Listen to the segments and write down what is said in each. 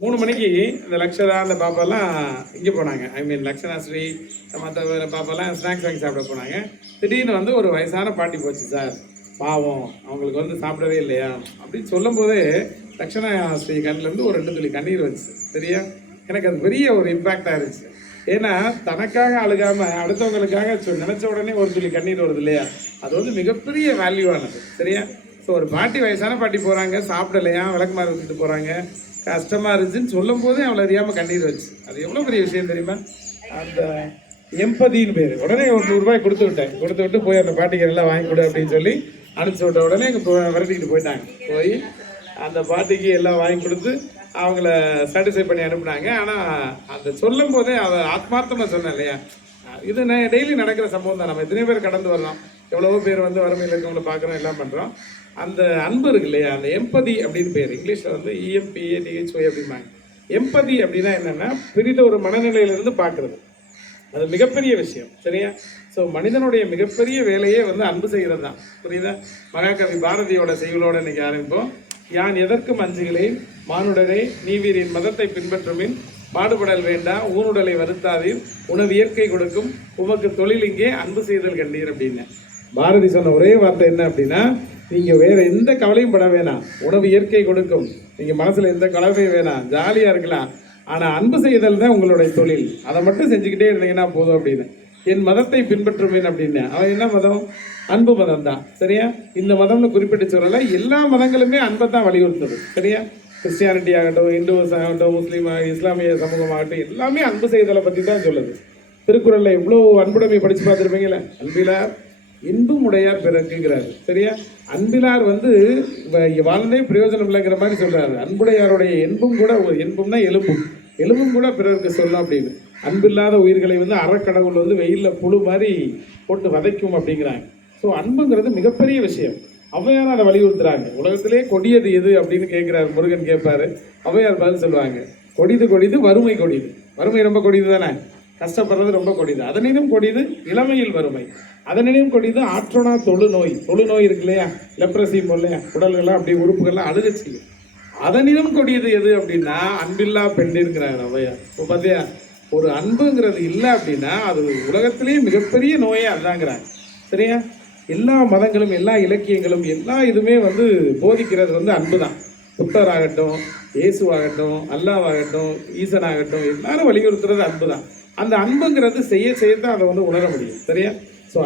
3 மணிக்கு இந்த லக்ஷரா அந்த பாப்பாலாம் இங்கே போனாங்க. ஐ மீன் லக்ஷனா ஸ்ரீ மற்ற பாப்பாலாம் ஸ்நாக்ஸ் வாங்கி சாப்பிட போனாங்க. திடீர்னு வந்து ஒரு வயசான பாட்டி போச்சு சார், பாவம் அவங்களுக்கு வந்து சாப்பிடவே இல்லையா அப்படின்னு சொல்லும் போதே லக்ஷனா ஸ்ரீ கண்ணிலேருந்து ஒரு 2 துளி கண்ணீர் வந்துச்சு. சரியா, எனக்கு அது பெரிய ஒரு இம்பேக்டாக இருந்துச்சு. ஏன்னா தனக்காக அழுகாமல் அடுத்தவங்களுக்காக நினச்ச உடனே ஒரு துளி கண்ணீர் வருது இல்லையா, அது வந்து மிகப்பெரிய வேல்யூவானது. சரியா, ஸோ ஒரு பாட்டி வயசான பாட்டி போகிறாங்க, சாப்பிடலையா, விளக்குமாறு வச்சுட்டு போகிறாங்க, கஷ்டமாக இருந்துச்சுன்னு சொல்லும் போதே அவளை அறியாமல் கண்ணீர் வச்சு. அது எவ்வளோ பெரிய விஷயம் தெரியுமா? அந்த எம்பதின்னு பேர். உடனே ஒரு 100 ரூபாய் கொடுத்து விட்டு போய் அந்த பாட்டிக்கு எல்லாம் வாங்கி கொடு அப்படின்னு சொல்லி அனுப்பிச்சி விட்ட உடனே விரட்டிக்கிட்டு போயிட்டாங்க. போய் அந்த பாட்டிக்கு எல்லாம் வாங்கி கொடுத்து அவங்கள சாட்டிஸ்ஃபை பண்ணி அனுப்புனாங்க. ஆனால் அந்த சொல்லும் போதே அவள் ஆத்மார்த்தமாக சொன்னேன் இல்லையா, இது டெய்லி நடக்கிற சம்பவம் தான். நம்ம எத்தனையோ பேர் கடந்து வரலாம், எவ்வளவோ பேர் வந்து வறுமையில் இருக்கவங்களை பார்க்குறோம், எல்லாம் பண்ணுறோம். அந்த அன்பு இருக்கு இல்லையா, அந்த எம்பதி அப்படின்னு பேர். இங்கிலீஷில் வந்து EMPATHY அப்படிம்பாங்க. எம்பதி அப்படின்னா என்னென்னா பிரித ஒரு மனநிலையிலிருந்து பார்க்குறது. அது மிகப்பெரிய விஷயம். சரியா, ஸோ மனிதனுடைய மிகப்பெரிய வேலையே வந்து அன்பு செய்கிறது தான். புரியுதா? மகாகவி பாரதியோட செய்களோடு இன்னைக்கு ஆரம்பிப்போம். யான் எதற்கும் அஞ்சுகளேன் மானுடரே, நீவீரின் மதத்தை பின்பற்றுமின் பாடுபடல் வேண்டாம் ஊனுடலை வருத்தாதீர், உணவு இயற்கை கொடுக்கும் உமக்கு தொழில் இங்கே அன்பு செய்தல் கண்டீர் அப்படின்னு பாரதி சொன்ன ஒரே வார்த்தை என்ன அப்படின்னா, நீங்கள் வேற எந்த கவலையும் பட வேணாம், உணவு இயற்கை கொடுக்கும், நீங்கள் மனசில் எந்த கவலையும் வேணாம், ஜாலியாக இருக்கலாம், ஆனால் அன்பு செய்தல் தான் உங்களுடைய தொழில், அதை மட்டும் செஞ்சுக்கிட்டே இருந்தீங்கன்னா போதும் அப்படின்னு. என் மதத்தை பின்பற்றுவேன் அப்படின்னு. அவன் என்ன மதம்? அன்பு மதம் தான். சரியா, இந்த மதம்னு குறிப்பிட்டு சொல்லலை, எல்லா மதங்களுமே அன்பை தான் வலியுறுத்துது. சரியா, கிறிஸ்டியானிட்டி ஆகட்டும், இந்துஸ் ஆகட்டும், முஸ்லீம் இஸ்லாமிய சமூகமாகட்டும், எல்லாமே அன்பு செய்தலை பற்றி தான் சொல்லுது. திருக்குறளில் இவ்வளோ அன்புடைமை படித்து பார்த்துருப்பீங்களே, அன்பிலார் இன்பும் உடையார் பிறக்குங்கிறாரு. சரியா, அன்பிலார் வந்து வாழ்ந்தே பிரயோஜனம் இல்லைங்கிற மாதிரி சொல்கிறாரு. அன்புடையாருடைய என்பும் கூட, என்பும்னா எலும்பும் கூட பிறருக்கு சொல்லும் அப்படின்னு. அன்பில்லாத உயிர்களை வந்து அறக்கடவுள் வந்து வெயிலில் புழு மாதிரி போட்டு வதைக்கும் அப்படிங்கிறாங்க. ஸோ அன்புங்கிறது மிகப்பெரிய விஷயம். ஔவையார் அதை வலியுறுத்துறாங்க. உலகத்திலே கொடியது எது அப்படின்னு கேட்குறாரு முருகன், கேட்பாரு. ஔவையார் பதில் சொல்லுவாங்க, கொடிது வறுமை கொடிது. வறுமை ரொம்ப கொடிது தானே, கஷ்டப்படுறது ரொம்ப கொடிது. அதனினும் கொடிது இளமையில் வறுமை, அதனினும் கொடிது ஆற்றோனா தொழுநோய். தொழுநோய் இருக்கு இல்லையா, லெப்ரசி இல்லையா, உடல்கள்லாம் அப்படி உறுப்புகள்லாம் அழுக செய்யும். அதனினும் கொடியது எது அப்படின்னா அன்பில்லா பெண்டிருக்கிறாங்க ஔவையார். இப்போ பார்த்தியா, ஒரு அன்புங்கிறது இல்லை அப்படின்னா அது உலகத்திலேயே மிகப்பெரிய நோயே அதுதாங்கிறாங்க. சரியா, எல்லா மதங்களும் எல்லா இலக்கியங்களும் எல்லா இதுவுமே வந்து போதிக்கிறது வந்து அன்பு தான். புத்தராகட்டும், இயேசுவாகட்டும், அல்லாவாகட்டும், ஈசனாகட்டும், எல்லாரும் வலியுறுத்துறது அன்பு தான். அந்த அன்புங்கிறது செய்யத்தான் அதை வந்து உணர முடியும். சரியா, ஸோ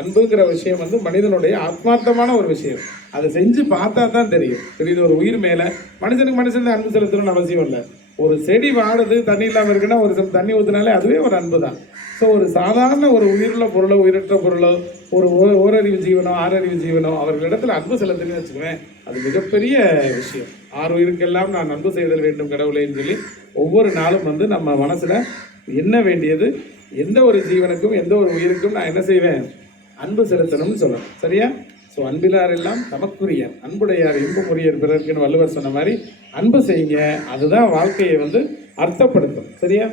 அன்புங்கிற விஷயம் வந்து மனிதனுடைய ஆத்மார்த்தமான ஒரு விஷயம். அதை செஞ்சு பார்த்தா தான் தெரியும். தெரியுது, ஒரு உயிர் மேலே மனுஷன் அன்பு செலுத்தணும்னு அவசியம் இல்லை. ஒரு செடி வாடுது, தண்ணி இல்லாமல் இருக்குன்னா ஒரு சில தண்ணி ஊற்றினாலே அதுவே ஒரு அன்பு தான். ஸோ ஒரு சாதாரண ஒரு உயிருள்ள பொருளோ உயிரற்ற பொருளோ ஒரு ஓரறிவு ஜீவனோ ஆறறிவு ஜீவனோ அவர்களிடத்தில் அன்பு செலுத்துன்னு வச்சுக்குவேன், அது மிகப்பெரிய விஷயம். 6 உயிருக்கெல்லாம் நான் அன்பு செய்தல் வேண்டும் கடவுளேன்னு சொல்லி ஒவ்வொரு நாளும் வந்து நம்ம மனசில் என்ன வேண்டியது, எந்த ஒரு ஜீவனுக்கும் எந்த ஒரு உயிருக்கும் நான் என்ன செய்வேன், அன்பு செலுத்தணும்னு சொல்லணும். சரியா, ஸோ அன்பிலார் எல்லாம் தமக்குரிய அன்புடையார் இன்பும் உரியர் பிறர்க்குன்னு வள்ளுவர் சொன்ன மாதிரி அன்பு செய்யுங்க, அதுதான் வாழ்க்கையை வந்து அர்த்தப்படுத்தும். சரியா,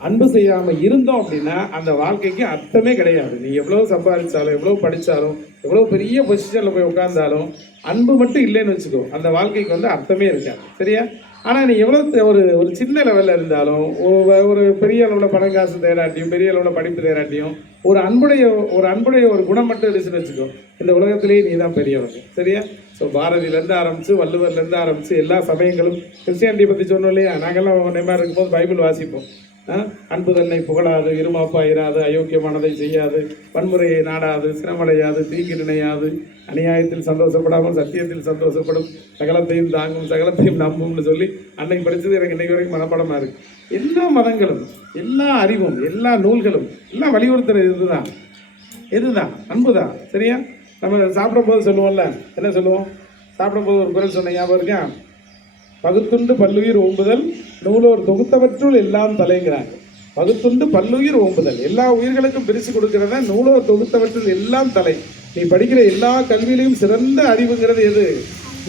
அன்பு செய்யாமல் இருந்தோம் அப்படின்னா அந்த வாழ்க்கைக்கு அர்த்தமே கிடையாது. நீ எவ்வளோ சம்பாதிச்சாலும் எவ்வளோ படித்தாலும் எவ்வளோ பெரிய பொசிஷனில் போய் உட்கார்ந்தாலும் அன்பு மட்டும் இல்லைன்னு வச்சுக்கோ, அந்த வாழ்க்கைக்கு வந்து அர்த்தமே இருக்காது. சரியா, ஆனால் நீ எவ்வளோ ஒரு சின்ன லெவலில் இருந்தாலும் ஒரு பெரிய அளவில் பணம் காசு தேராட்டியும் பெரிய அளவில் படிப்பு தேராட்டியும் ஒரு அன்புடைய ஒரு குணம் மட்டும் இருந்துச்சுன்னு வச்சுக்கோ, இந்த உலகத்திலேயே நீ தான் பெரியவங்க. சரியா, ஸோ பாரதியிலேருந்து ஆரம்பித்து வள்ளுவர்லேருந்து ஆரம்பித்து எல்லா சமயங்களும் கிறிஸ்டியானிட்டி பற்றி சொன்னோம் இல்லையா, நாங்கள்லாம் நேமாக இருக்கும்போது பைபிள் வாசிப்போம். அன்பு தன்னை புகழாது, இருமாப்பா இராது, அயோக்கியமானதை செய்யாது, வன்முறையை நாடாது, சிரமடையாது, தீங்கு நினையாது, அநியாயத்தில் சந்தோஷப்படாமல் சத்தியத்தில் சந்தோஷப்படும், சகலத்தையும் தாங்கும், சகலத்தையும் நம்பும்னு சொல்லி அன்னைக்கு படித்தது எனக்கு இன்னைக்கு வரைக்கும் மனப்பாடமாக இருக்குது. எல்லா மதங்களும் எல்லா அறிவும் எல்லா நூல்களும் எல்லாம் வலியுறுத்துறது இதுதான் அன்பு தான். சரியா, நம்ம சாப்பிடும்போது சொல்லுவோம்ல, என்ன சொல்லுவோம், சாப்பிடும்போது ஒரு குரல் சொன்ன ஞாபகம் இருக்கா, பகுத்துண்டு பல்லுயிர் ஓம்புதல் நூலோர் தொகுத்தவற்றுள் எல்லாம் தலைங்கிறாங்க. பகுத்துண்டு பல்லுயிர் ஓம்புதல், எல்லா உயிர்களுக்கும் பிரித்து கொடுக்கிறத நூலோர் தொகுத்தவற்றுள் எல்லாம் தலை. நீ படிக்கிற எல்லா கல்வியிலையும் சிறந்த அறிவுங்கிறது எது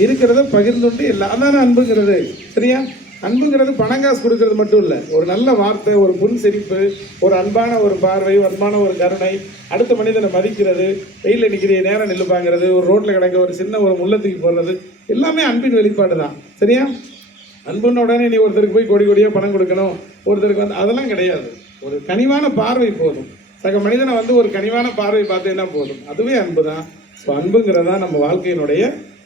இருக்கிறத பகிர்ந்துண்டு எல்லாம் தானே அன்புங்கிறது. சரியா, அன்புங்கிறது பணங்காசு கொடுக்கறது மட்டும் இல்லை, ஒரு நல்ல வார்த்தை, ஒரு புன் சிரிப்பு, ஒரு அன்பான ஒரு பார்வை, அன்பான ஒரு கருணை, அடுத்த மனிதனை மதிக்கிறது, வெயிலில் நிற்கிற நேரம் நில்லுப்பாங்கிறது, ஒரு ரோட்டில் கிடக்க ஒரு சின்ன ஒரு முள்ளத்துக்கு போடுறது, எல்லாமே அன்பின் வெளிப்பாடு தான். சரியா, அன்புன்னு உடனே நீ ஒருத்தருக்கு போய் கோடி கோடியாக பணம் கொடுக்கணும், ஒருத்தருக்கு வந்து அதெல்லாம் கிடையாது. ஒரு கனிவான பார்வை போதும். சக மனிதனை வந்து ஒரு கனிவான பார்வை பார்த்தீங்கன்னா போதும், அதுவே அன்பு தான். ஸோ அன்புங்கிறதா நம்ம வாழ்க்கையினுடைய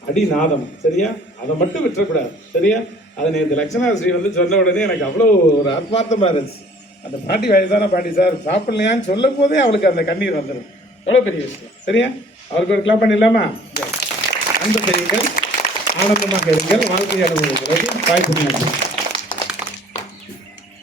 அடிநாதம். சரியா? அதை மட்டும் விட்டுறக்கூடாது. சரியா? அதை நேற்று லட்சணாஸ்ரீ வந்து சொன்ன உடனே எனக்கு அவ்வளோ ஒரு ஆத்மார்த்தமாக இருந்துச்சு. அந்த பாட்டி வயசான பாட்டி சார் சாப்பிட்லையான்னு சொல்லும் போதே அவளுக்கு அந்த கண்ணீர் வந்துடும். எவ்வளோ பெரிய விஷயம். சரியா? அவருக்கு ஒரு கிளாப் பண்ணிடலாமா? அன்பு செய்யுங்கள், ஆனந்தமாக இருங்கள், வாழ்க்கை அனுபவிங்கள். ஓகே, வாய்ப்பு.